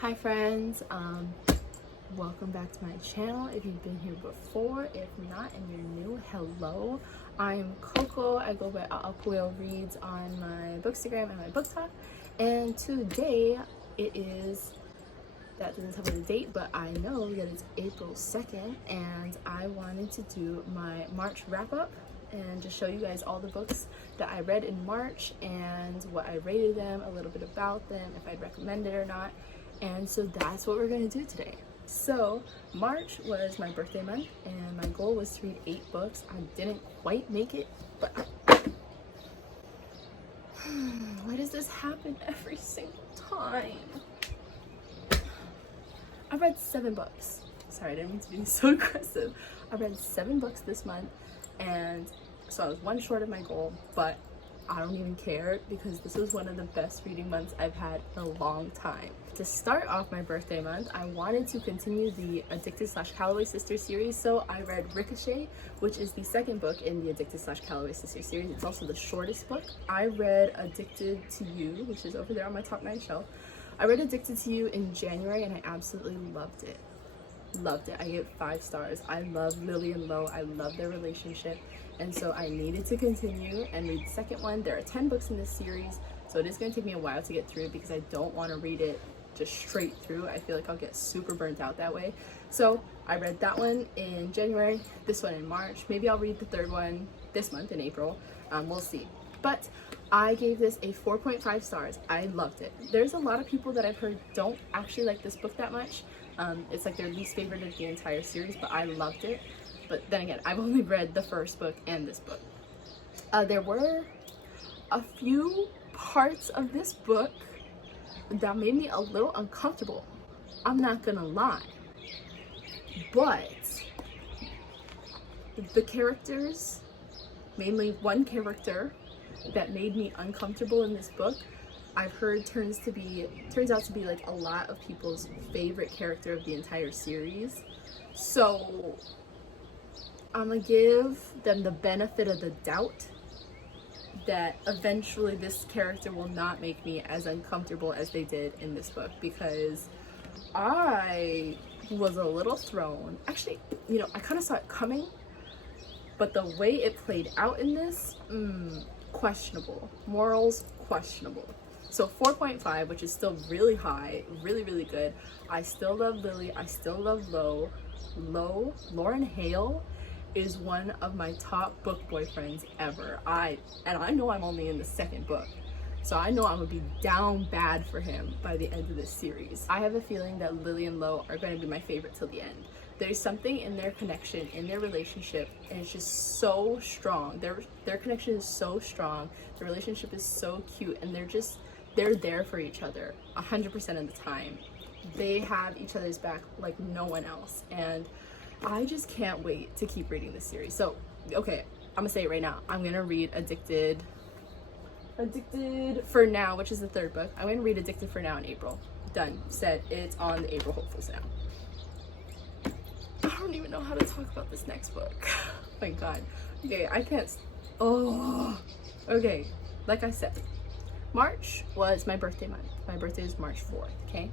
Hi friends, welcome back to my channel if you've been here before. If not and you're new, hello. I'm Coco. I go by Apueo Reads on my bookstagram and my book talk, and today it is, that doesn't tell me the date, but I know that it's April 2nd, and I wanted to do my March wrap-up and just show you guys all the books that I read in March and what I rated them, a little bit about them, if I'd recommend it or not. And so that's what we're going to do today. So March was my birthday month and my goal was to read 8 books. I didn't quite make it, but why does this happen every single time? I read 7 books. Sorry, I didn't mean to be so aggressive. I read 7 books this month, and so I was 1 short of my goal, but I don't even care because this was one of the best reading months I've had in a long time. To start off my birthday month, I wanted to continue the Addicted/Calloway Sisters series, so I read Ricochet, which is the 2nd book in the Addicted/Calloway Sisters series. It's also the shortest book. I read Addicted to You, which is over there on my top 9 shelf. I read Addicted to You in January and I absolutely loved it. Loved it. I gave it 5 stars. I love Lily and Lo. I love their relationship, and so I needed to continue and read the second one. There are 10 books in this series, so it is going to take me a while to get through it because I don't want to read it just straight through. I feel like I'll get super burnt out that way. So I read that one in January, this one in March. Maybe I'll read the 3rd one this month in April. We'll see. But I gave this a 4.5 stars. I loved it. There's a lot of people that I've heard don't actually like this book that much. It's like their least favorite of the entire series, but I loved it. But then again, I've only read the 1st book and this book. There were a few parts of this book that made me a little uncomfortable. I'm not gonna lie. But the characters, mainly one character that made me uncomfortable in this book, I've heard turns out to be like a lot of people's favorite character of the entire series. So I'm gonna give them the benefit of the doubt that eventually this character will not make me as uncomfortable as they did in this book, because I was a little thrown. Actually, you know, I kind of saw it coming, but the way it played out in this, questionable. Morals, questionable. So 4.5, which is still really high, really, really good. I still love Lily. I still love Lo. Lauren Hale is one of my top book boyfriends ever. I know I'm only in the 2nd book, so I know I'm gonna be down bad for him by the end of this series. I have a feeling that Lily and Lo are going to be my favorite till the end. There's something in their connection, in their relationship, and it's just so strong. Their connection is so strong. The relationship is so cute, and they're there for each other 100% of the time. They have each other's back like no one else, and I just can't wait to keep reading this series. So, okay, I'm gonna say it right now. I'm gonna read Addicted for Now, which is the 3rd book. I'm gonna read Addicted for Now in April. Done. Said. It's on the April hopefuls now. I don't even know how to talk about this next book. Oh my god. Okay, I can't. Oh. Okay, like I said, March was my birthday month. My birthday is March 4th, okay?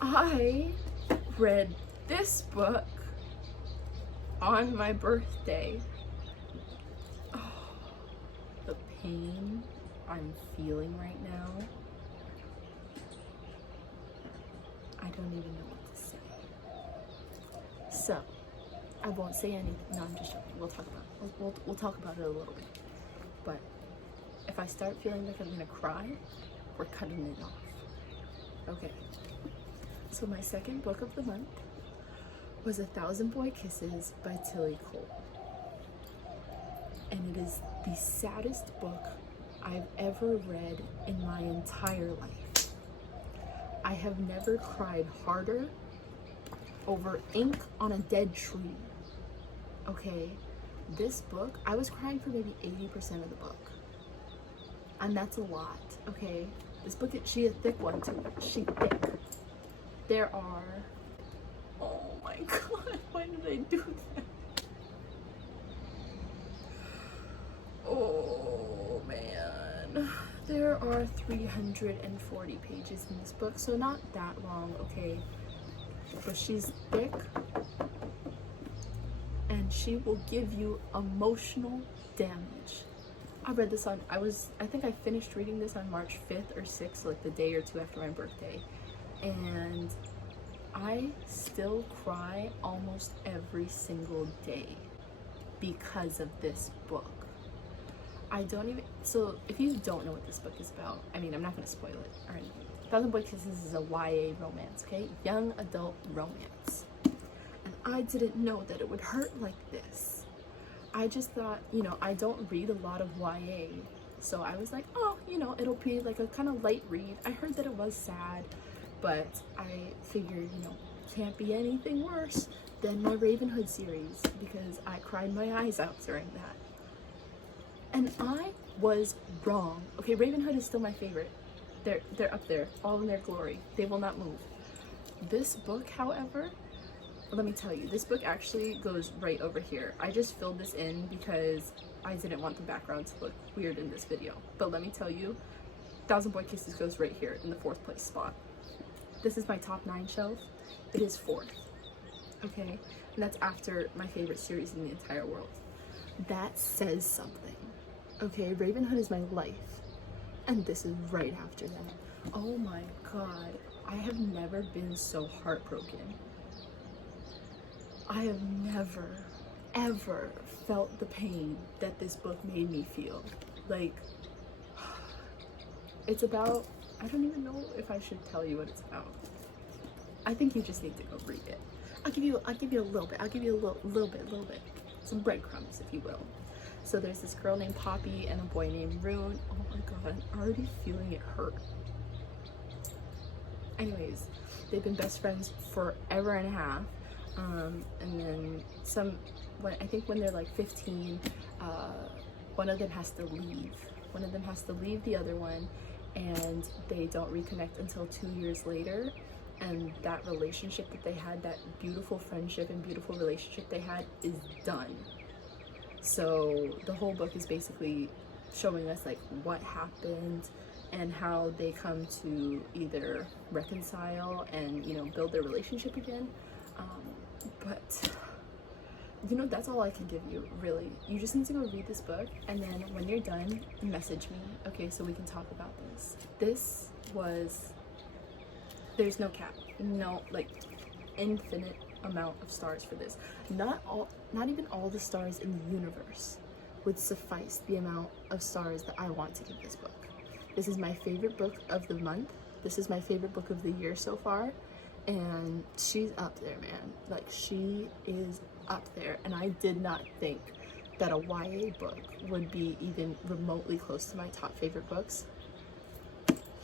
I read this book on my birthday. Oh, the pain I'm feeling right now. I don't even know what to say. So, I won't say anything. No, I'm just joking. We'll talk about it a little bit. But if I start feeling like I'm gonna cry, we're cutting it off. Okay. So my 2nd book of the month was 1,000 Boy Kisses by Tilly Cole. And it is the saddest book I've ever read in my entire life. I have never cried harder over ink on a dead tree. Okay, this book, I was crying for maybe 80% of the book. And that's a lot, okay? This book, she a thick one too. She thick. There are, oh my god, why did I do that? Oh man. There are 340 pages in this book, so not that long, okay? But she's thick, and she will give you emotional damage. I read this on, I think I finished reading this on March 5th or 6th, like the day or two after my birthday. And I still cry almost every single day because of this book. So if you don't know what this book is about, I mean, I'm not going to spoil it or anything. Thousand Boy Kisses is a YA romance, okay? Young adult romance. And I didn't know that it would hurt like this. I just thought, you know, I don't read a lot of YA. So I was like, oh, you know, it'll be like a kind of light read. I heard that it was sad, but I figured, you know, can't be anything worse than my Ravenhood series, because I cried my eyes out during that. And I was wrong. Okay, Ravenhood is still my favorite. They're up there, all in their glory. They will not move. This book, however, let me tell you, this book actually goes right over here. I just filled this in because I didn't want the background to look weird in this video. But let me tell you, Thousand Boy Kisses goes right here in the 4th place spot. This is my top 9 shelf. It is 4th. Okay? And that's after my favorite series in the entire world. That says something. Okay, Ravenhood is my life, and this is right after that. Oh my god, I have never been so heartbroken. I have never, ever felt the pain that this book made me feel. Like, it's about, I don't even know if I should tell you what it's about. I think you just need to go read it. I'll give you a little bit. I'll give you a little bit. Some breadcrumbs, if you will. So there's this girl named Poppy and a boy named Rune. Oh my god, I'm already feeling it hurt. Anyways, they've been best friends forever and a half. And then I think when they're like 15, one of them has to leave. One of them has to leave the other one, and they don't reconnect until 2 years later. And that relationship that they had, that beautiful friendship and beautiful relationship they had, is done. So the whole book is basically showing us like what happened and how they come to either reconcile and, you know, build their relationship again. But you know, that's all I can give you, really. You just need to go read this book, and then when you're done, message me, okay, so we can talk about this. There's no cap, no, like, infinite amount of stars for this. Not even all the stars in the universe would suffice the amount of stars that I want to give this book. This is my favorite book of the month. This is my favorite book of the year so far, and she's up there, man. Like, she is up there, and I did not think that a YA book would be even remotely close to my top favorite books.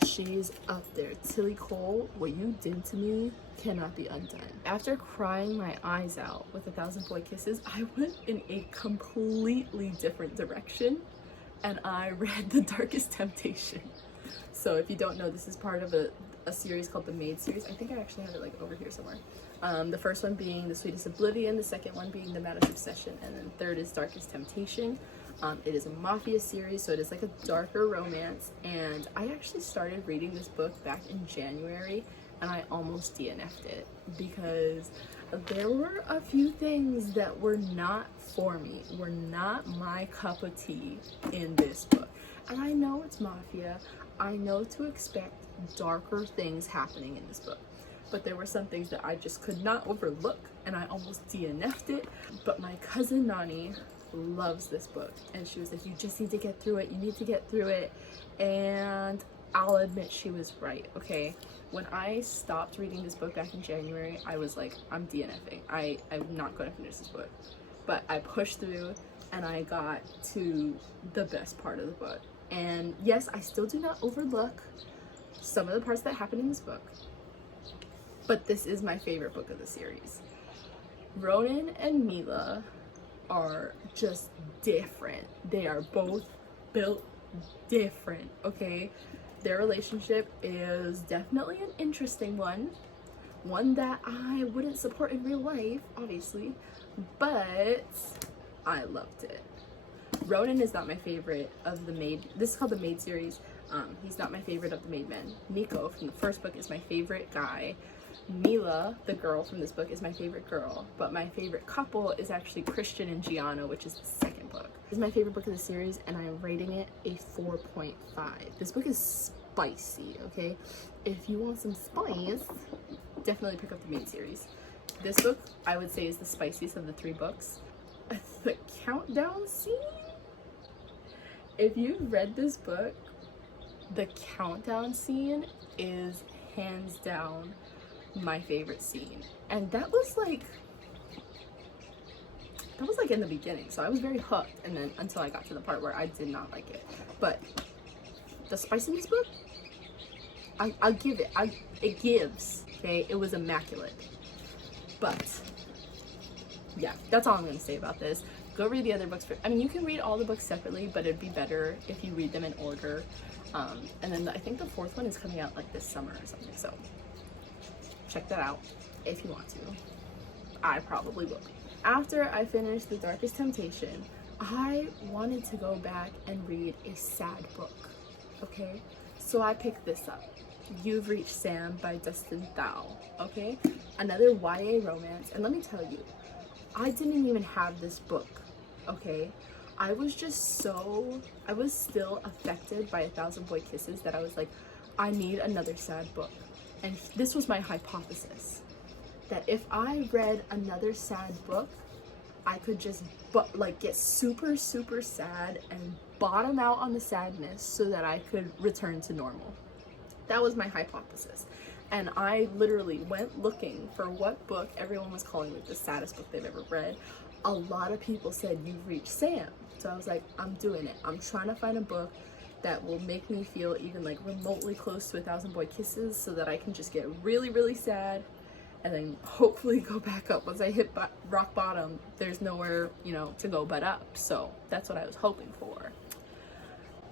She's up there. Tilly Cole, what you did to me cannot be undone. After crying my eyes out with 1,000 Boy Kisses, I went in a completely different direction, and I read The Darkest Temptation. So if you don't know, this is part of a series called the Maid series. I think I actually have it like over here somewhere. The first one being The Sweetest Oblivion, the second one being The Maddest Obsession, and then third is Darkest Temptation. It is a mafia series, so it is like a darker romance, and I actually started reading this book back in January, and I almost DNF'd it because there were a few things that were not for me, were not my cup of tea in this book. And I know it's mafia, I know to expect darker things happening in this book, but there were some things that I just could not overlook, and I almost DNF'd it. But my cousin Nani loves this book, and she was like, you just need to get through it, you need to get through it. And I'll admit she was right. Okay, when I stopped reading this book back in January, I was like, I'm DNFing, I'm not going to finish this book. But I pushed through, and I got to the best part of the book. And yes, I still do not overlook some of the parts that happen in this book, but this is my favorite book of the series. Ronan and Mila are just different. They are both built different, okay? Their relationship is definitely an interesting one that I wouldn't support in real life, obviously, but I loved it. Ronan is not my favorite of the Maid. This is called the Maid series. He's not my favorite of the made men. Nico from the first book is my favorite guy. Mila, the girl from this book, is my favorite girl, but my favorite couple is actually Christian and Gianna, which is the second book. This is my favorite book of the series, and I'm rating it a 4.5. This book is spicy, okay? If you want some spice, definitely pick up the main series. This book, I would say, is the spiciest of the 3 books. The countdown scene? If you've read this book, the countdown scene is hands down my favorite scene. And that was like in the beginning, so I was very hooked, and then until I got to the part where I did not like it. But the spice in this book, I'll give it. It gives, okay? It was immaculate. But yeah, that's all I'm gonna say about this. Go read the other books. I mean, you can read all the books separately, but it'd be better if you read them in order. And then I think the 4th one is coming out like this summer or something, so check that out if you want to. I probably will. After I finished The Darkest Temptation, I wanted to go back and read a sad book, okay? So I picked this up, You've Reached Sam by Dustin Thau, okay? Another YA romance, and let me tell you, I didn't even have this book, okay? I was still affected by 1,000 Boy Kisses that I was like, I need another sad book. And this was my hypothesis, that if I read another sad book, I could just get super, super sad and bottom out on the sadness so that I could return to normal. That was my hypothesis. And I literally went looking for what book everyone was calling like the saddest book they've ever read. A lot of people said You've Reached Sam. So I was like, I'm doing it. I'm trying to find a book that will make me feel even like remotely close to 1,000 Boy Kisses so that I can just get really, really sad and then hopefully go back up. Once I hit rock bottom, there's nowhere, to go but up. So that's what I was hoping for.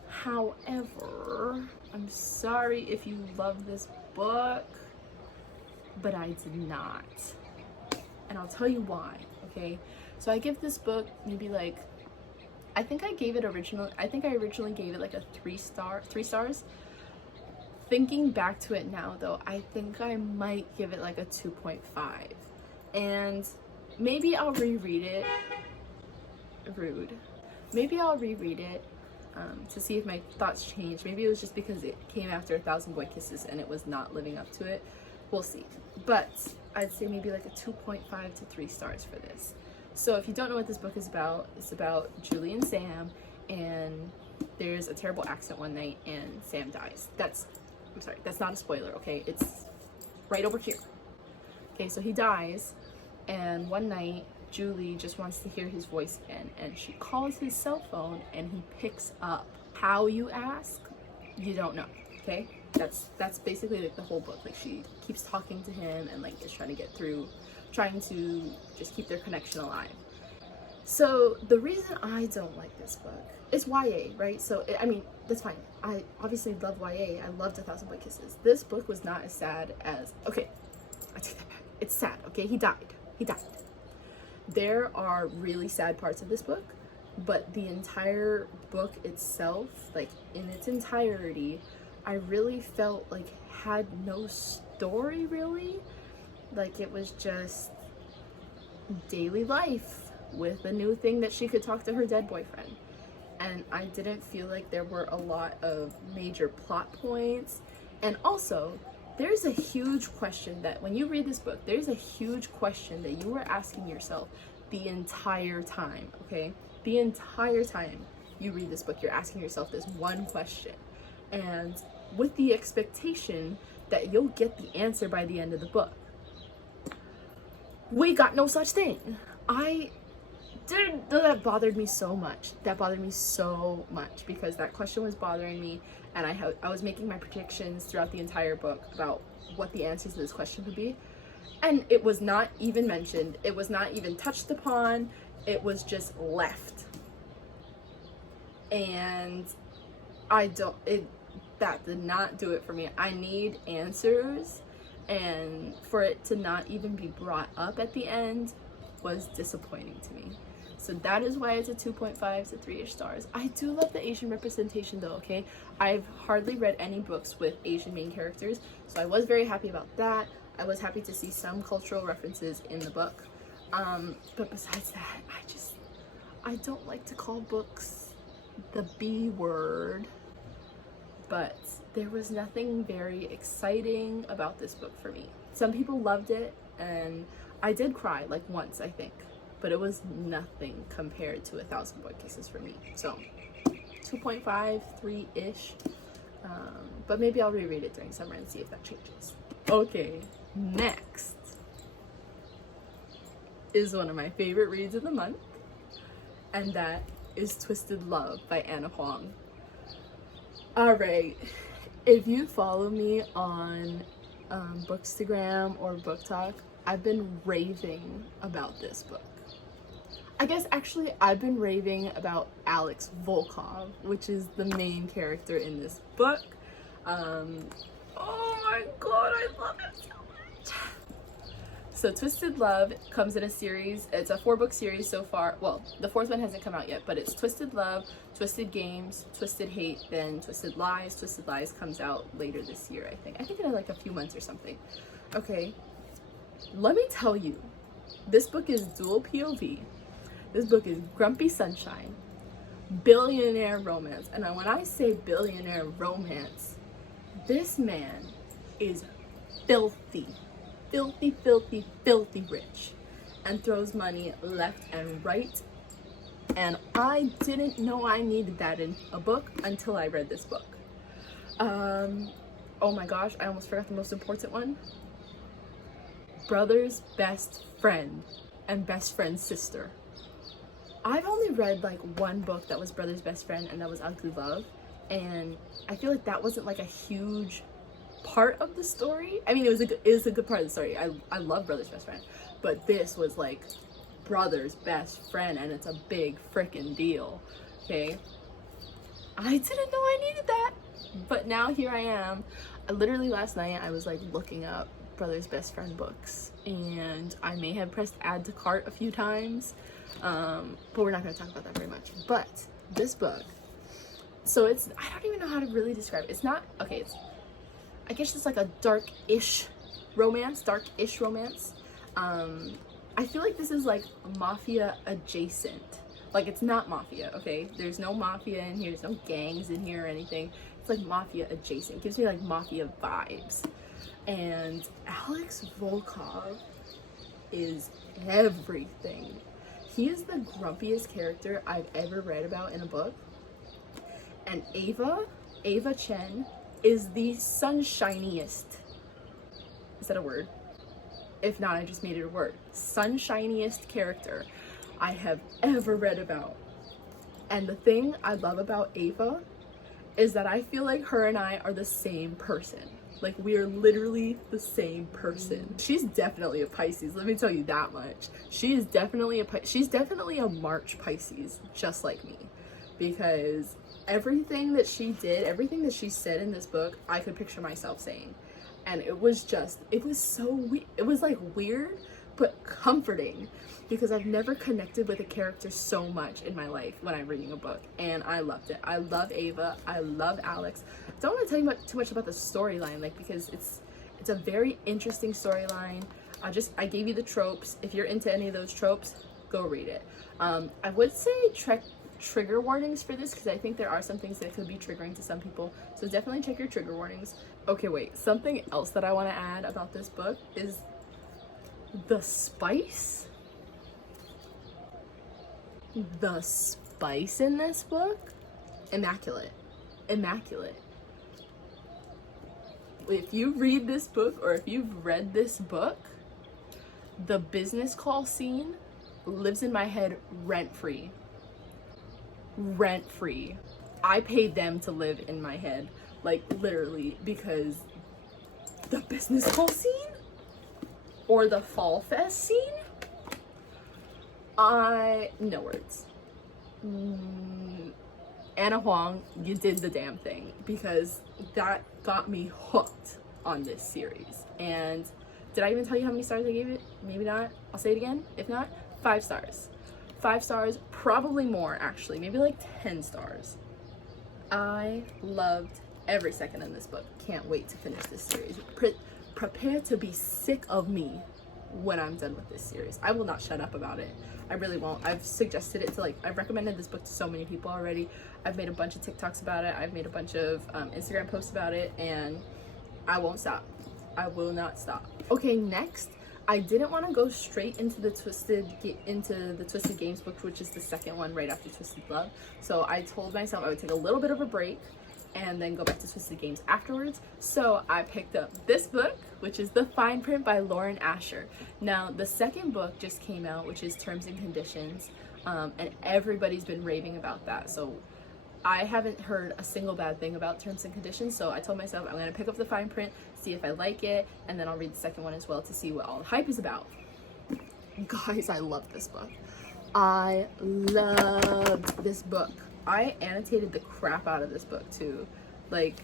However, I'm sorry if you love this book, but I did not. And I'll tell you why, okay? So I give this book maybe like, I think I originally gave it like a 3 stars. Thinking back to it now though, I think I might give it like a 2.5. And maybe I'll reread it. Rude. Maybe I'll reread it to see if my thoughts change. Maybe it was just because it came after 1,000 Boy Kisses and it was not living up to it. We'll see. But I'd say maybe like a 2.5 to 3 stars for this. So if you don't know what this book is about, it's about Julie and Sam, and there's a terrible accident one night and Sam dies. I'm sorry, that's not a spoiler, okay? It's right over here. Okay, so he dies, and one night Julie just wants to hear his voice again, and she calls his cell phone and he picks up. How, you ask? You don't know, okay? That's basically like the whole book. Like, she keeps talking to him and like is trying to just keep their connection alive. So the reason I don't like this book is YA, right? So I mean, that's fine. I obviously love YA. I loved 1,000 Boy Kisses. This book was not as sad as, okay, I take that back. It's sad, okay? He died. There are really sad parts of this book, but the entire book itself, like in its entirety, I really felt like had no story really. Like, it was just daily life with a new thing that she could talk to her dead boyfriend. And I didn't feel like there were a lot of major plot points. And also, there's a huge question that when you read this book, there's a huge question that you were asking yourself the entire time, okay? The entire time you read this book, you're asking yourself this one question. And with the expectation that you'll get the answer by the end of the book. We got no such thing. That bothered me so much. Because that question was bothering me, and I was making my predictions throughout the entire book about what the answers to this question would be, and it was not even mentioned. It was not even touched upon. It was just left, and that did not do it for me. I need answers, and for it to not even be brought up at the end was disappointing to me. So that is why it's a 2.5 to 3-ish stars. I do love the Asian representation though, okay? I've hardly read any books with Asian main characters, so I was very happy about that. I was happy to see some cultural references in the book. But besides that, I don't like to call books the B word, but there was nothing very exciting about this book for me. Some people loved it, and I did cry like once, I think, but it was nothing compared to 1,000 Bookcases for me. So 2.5, 3-ish, but maybe I'll reread it during summer and see if that changes. Okay, next is one of my favorite reads of the month, and that is Twisted Love by Anna Huang. Alright, if you follow me on Bookstagram or Book Talk, I've been raving about this book. I guess actually I've been raving about Alex Volkov, which is the main character in this book. Oh my god, I love it so much. So Twisted Love comes in a series. It's a 4-book series so far. Well, the 4th one hasn't come out yet, but it's Twisted Love, Twisted Games, Twisted Hate, then Twisted Lies. Twisted Lies comes out later this year, I think. I think in like a few months or something. Okay, let me tell you, this book is dual POV. This book is grumpy sunshine, billionaire romance. And when I say billionaire romance, this man is filthy rich and throws money left and right. And I didn't know I needed that in a book until I read this book. Oh my gosh, I almost forgot the most important one. Brother's best friend and best friend's sister. I've only read like one book that was Brother's Best Friend, and that was Ugly Love, and I feel like that wasn't like a huge part of the story. I mean, it was a good part of the story. I love Brother's Best Friend, but this was like brother's best friend, and it's a big freaking deal. Okay, I didn't know I needed that, but now here I am. Literally last night I was like looking up Brother's Best Friend books, and I may have pressed add to cart a few times, but we're not going to talk about that very much. But this book, so it's, I don't even know how to really describe it. It's not, okay, it's, I guess it's like a dark-ish romance. I feel like this is like mafia adjacent. Like, it's not mafia, okay? There's no mafia in here, there's no gangs in here or anything. It's like mafia adjacent. It gives me like mafia vibes. And Alex Volkov is everything. He is the grumpiest character I've ever read about in a book. And Ava Chen, is the sunshiniest. Is that a word? If not, I just made it a word. Sunshiniest character I have ever read about. And the thing I love about Ava is that I feel like her and I are the same person. Like, we are literally the same person. She's definitely a Pisces, let me tell you that much. She is definitely she's definitely a March Pisces, just like me. Because everything that she did, everything that she said in this book, I could picture myself saying. And it was so weird. It was like weird, but comforting, because I've never connected with a character so much in my life when I'm reading a book, and I loved it. I love Ava, I love Alex. I don't want to tell you too much about the storyline, like, because it's a very interesting storyline. I gave you the tropes. If you're into any of those tropes, go read it. I would say trigger warnings for this, because I think there are some things that could be triggering to some people, so definitely check your trigger warnings. Okay, wait, something else that I want to add about this book is the spice. The spice in this book, immaculate. If you read this book, or if you've read this book, the business call scene lives in my head rent-free. I paid them to live in my head, like, literally, because the business call scene or the fall fest scene, no words. Anna Huang, you did the damn thing, because that got me hooked on this series. And did I even tell you how many stars I gave it? Maybe not. I'll say it again. If not, 5 stars. 5 stars, probably more actually, maybe like 10 stars. I loved every second in this book. Can't wait to finish this series. Prepare to be sick of me when I'm done with this series. I will not shut up about it. I really won't. I've suggested it to, like, I've recommended this book to so many people already. I've made a bunch of TikToks about it. I've made a bunch of Instagram posts about it, and I won't stop. I will not stop. Okay, next, I didn't want to go straight into the Twisted Games book, which is the second one right after Twisted Love. So I told myself I would take a little bit of a break and then go back to Twisted Games afterwards. So I picked up this book, which is The Fine Print by Lauren Asher. Now, the second book just came out, which is Terms and Conditions, and everybody's been raving about that. So I haven't heard a single bad thing about Terms and Conditions, so I told myself I'm going to pick up the fine print, see if I like it, and then I'll read the second one as well to see what all the hype is about. Guys, I love this book. I loved this book. I annotated the crap out of this book too. Like,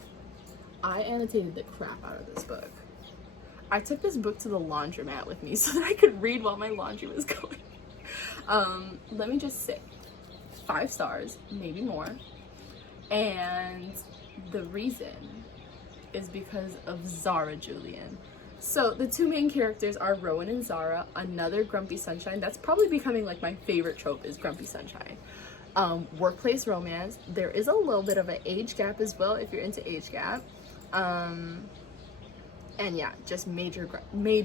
I annotated the crap out of this book. I took this book to the laundromat with me so that I could read while my laundry was going. Let me just say, 5 stars, maybe more. And the reason is because of Zara Julian. So the two main characters are Rowan and Zara, another grumpy sunshine. That's probably becoming like my favorite trope, is grumpy sunshine. Workplace romance. There is a little bit of an age gap as well if you're into age gap. And yeah, just major grumpy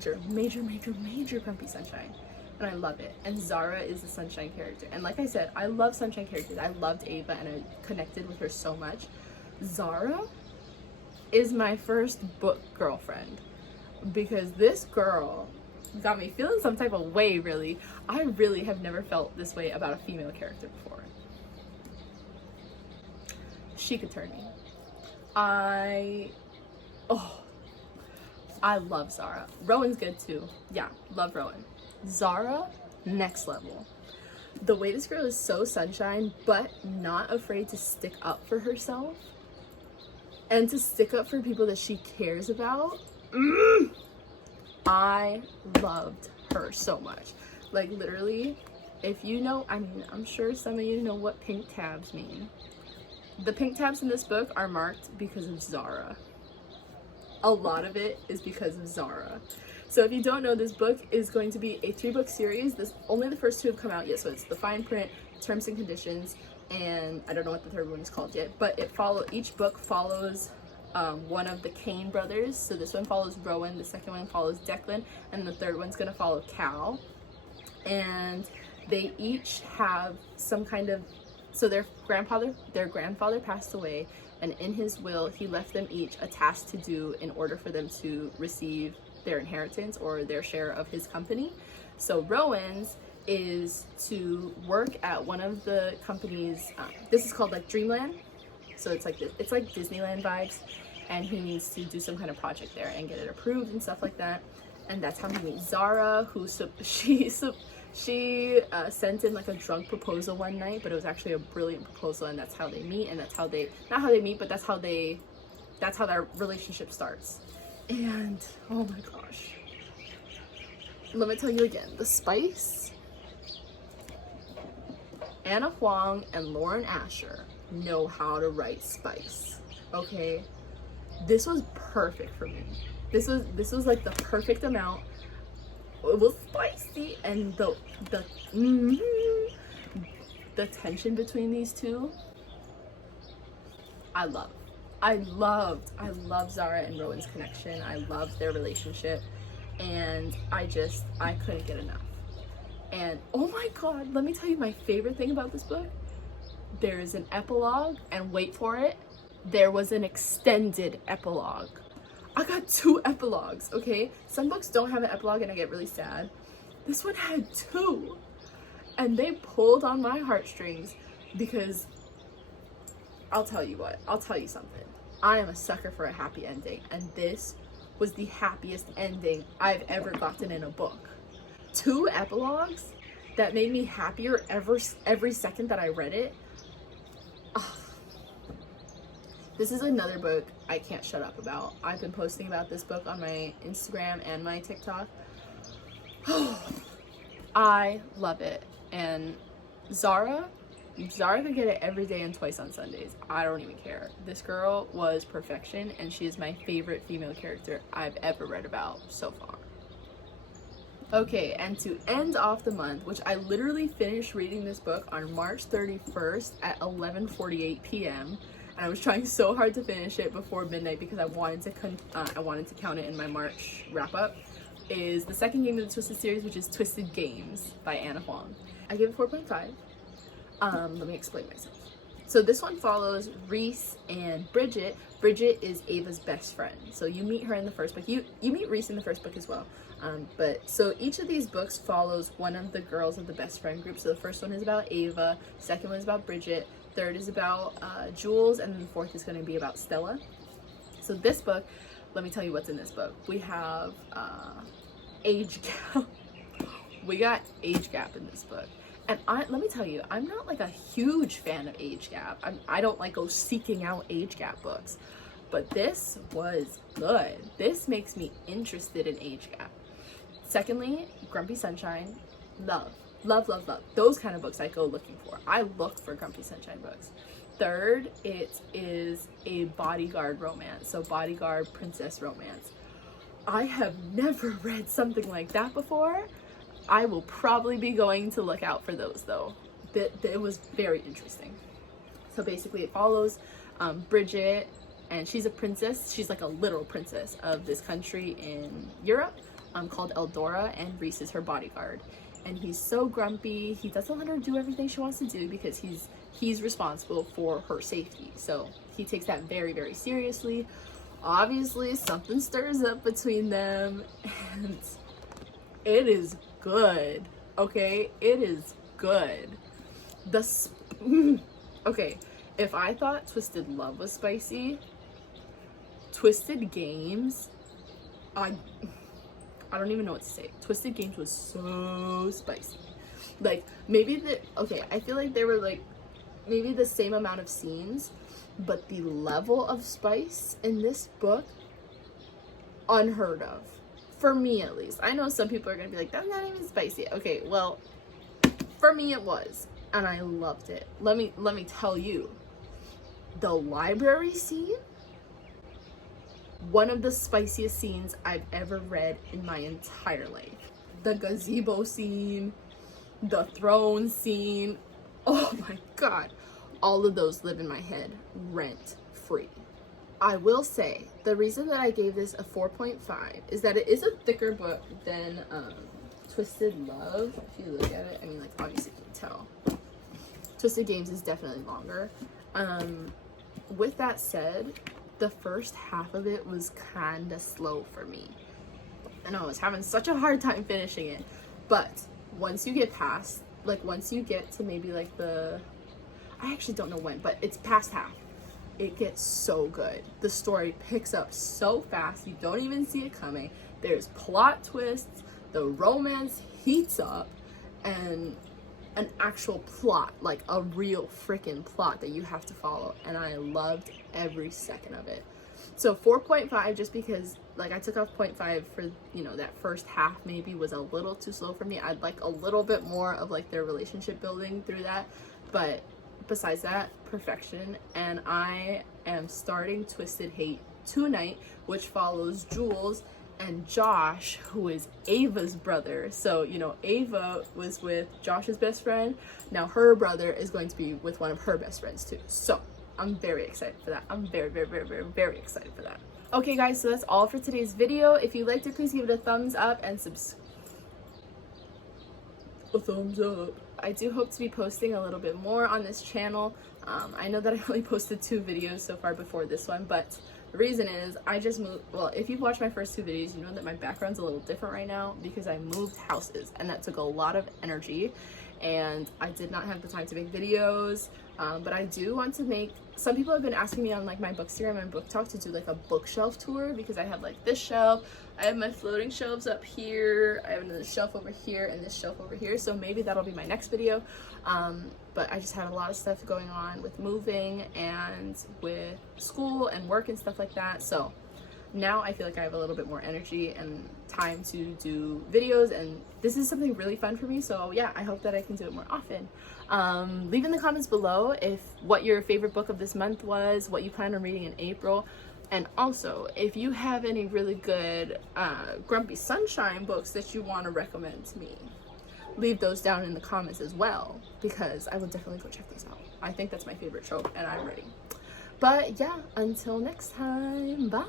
sunshine. And I love it. And Zara is the sunshine character. And like I said, I love sunshine characters. I loved Ava and I connected with her so much. Zara is my first book girlfriend because this girl got me feeling some type of way, really. I really have never felt this way about a female character before. She could turn me. I love Zara. Rowan's good too. Yeah, love Rowan. Zara, next level. The way this girl is so sunshine, but not afraid to stick up for herself and to stick up for people that she cares about. I loved her so much. Like, literally, if you know, I mean, I'm sure some of you know what pink tabs mean. The pink tabs in this book are marked because of Zara. A lot of it is because of Zara. So if you don't know, this book is going to be a 3-book series. Only the first 2 have come out yet, so it's The Fine Print, Terms and Conditions, and I don't know what the third one is called yet, but each book follows one of the Kane brothers. So this one follows Rowan, the second one follows Declan, and the third one's gonna follow Cal. And they each have some kind of, so their grandfather passed away, and in his will he left them each a task to do in order for them to receive their inheritance or their share of his company. So Rowan's is to work at one of the companies, this is called like Dreamland, so it's like Disneyland vibes, and he needs to do some kind of project there and get it approved and stuff like that. And that's how he meets Zara, who she sent in like a drunk proposal one night, but it was actually a brilliant proposal, and that's how they meet, and that's how they, not how they meet, but that's how their relationship starts. And oh my gosh, let me tell you again, the spice. Anna Huang and Lauren Asher know how to write spice. Okay, this was perfect for me. This was like the perfect amount. It was spicy, and the tension between these two, I love Zara and Rowan's connection. I loved their relationship, and I couldn't get enough. And oh my god, let me tell you my favorite thing about this book. There is an epilogue, and wait for it, there was an extended epilogue. I got 2 epilogues, okay? Some books don't have an epilogue and I get really sad. This one had 2, and they pulled on my heartstrings because I'll tell you something. I am a sucker for a happy ending, and this was the happiest ending I've ever gotten in a book. 2 epilogues that made me happier every second that I read it. Ugh. This is another book I can't shut up about. I've been posting about this book on my Instagram and my TikTok. I love it, and Zara could get it every day and twice on Sundays. I don't even care. This girl was perfection, and she is my favorite female character I've ever read about so far. Okay, and to end off the month, which I literally finished reading this book on March 31st at 11:48 p.m. and I was trying so hard to finish it before midnight because I wanted to count it in my March wrap up, is the second game of the Twisted series, which is Twisted Games by Anna Huang. I gave it 4.5. Let me explain myself. So this one follows Reese and Bridget. Bridget is Ava's best friend. So you meet her in the first book. You meet Reese in the first book as well. But so each of these books follows one of the girls of the best friend group. So the first one is about Ava, second one is about Bridget, third is about Jules, and then the fourth is going to be about Stella. So this book, let me tell you what's in this book. We have age gap. We got age gap in this book. And let me tell you, I'm not like a huge fan of age gap. I don't like go seeking out age gap books. But this was good. This makes me interested in age gap. Secondly, Grumpy Sunshine. Love. Those kind of books I go looking for. I look for Grumpy Sunshine books. Third, it is a bodyguard romance. So bodyguard princess romance. I have never read something like that before. I will probably be going to look out for those though. It was very interesting. So basically it follows Bridget, and she's a princess. She's like a literal princess of this country in Europe called Eldora, and Reese is her bodyguard. And he's so grumpy. He doesn't let her do everything she wants to do because he's responsible for her safety. So he takes that very, very seriously. Obviously something stirs up between them, and it is good. Okay, it is good. Okay, if I thought Twisted Love was spicy, Twisted Games, I don't even know what to say. Twisted Games was so spicy. Like, I feel like they were like maybe the same amount of scenes, but the level of spice in this book, unheard of. For me at least. I know some people are gonna be like, that's not even spicy. Okay, well, for me it was, and I loved it. Let me tell you, the library scene, one of the spiciest scenes I've ever read in my entire life. The gazebo scene, the throne scene, oh my god, all of those live in my head rent free. I will say, the reason that I gave this a 4.5 is that it is a thicker book than Twisted Love. If you look at it, I mean, like, obviously you can tell. Twisted Games is definitely longer. With that said, the first half of it was kind of slow for me. And I was having such a hard time finishing it. But once you get past, like, once you get to maybe, like, I actually don't know when, but it's past half. It gets so good. The story picks up so fast, you don't even see it coming. There's plot twists, the romance heats up, and an actual plot, like a real freaking plot that you have to follow. And I loved every second of it. So 4.5, just because, like, I took off 0.5 for, you know, that first half maybe was a little too slow for me. I'd like a little bit more of, like, their relationship building through that. But besides that, perfection. And I am starting Twisted Hate tonight, which follows Jules and Josh, who is Ava's brother. So, you know, Ava was with Josh's best friend. Now her brother is going to be with one of her best friends too. So I'm very excited for that. I'm very, very, very, very, very excited for that. Okay guys, so that's all for today's video. If you liked it, please give it a thumbs up and a thumbs up. I do hope to be posting a little bit more on this channel. I know that I only posted 2 videos so far before this one, but the reason is I just moved. Well, if you've watched my first 2 videos, you know that my background's a little different right now because I moved houses, and that took a lot of energy, and I did not have the time to make videos. But I do want to make, some people have been asking me on, like, my Bookstagram and Book Talk to do, like, a bookshelf tour, because I have, like, this shelf, I have my floating shelves up here, I have another shelf over here, and this shelf over here, so maybe that'll be my next video. But I just had a lot of stuff going on with moving and with school and work and stuff like that, so now I feel like I have a little bit more energy and time to do videos, and this is something really fun for me, so yeah, I hope that I can do it more often. Leave in the comments below if what your favorite book of this month was, what you plan on reading in April, and also if you have any really good Grumpy Sunshine books that you want to recommend to me. Leave those down in the comments as well, because I will definitely go check those out. I think that's my favorite trope, and I'm ready. But yeah, until next time, bye!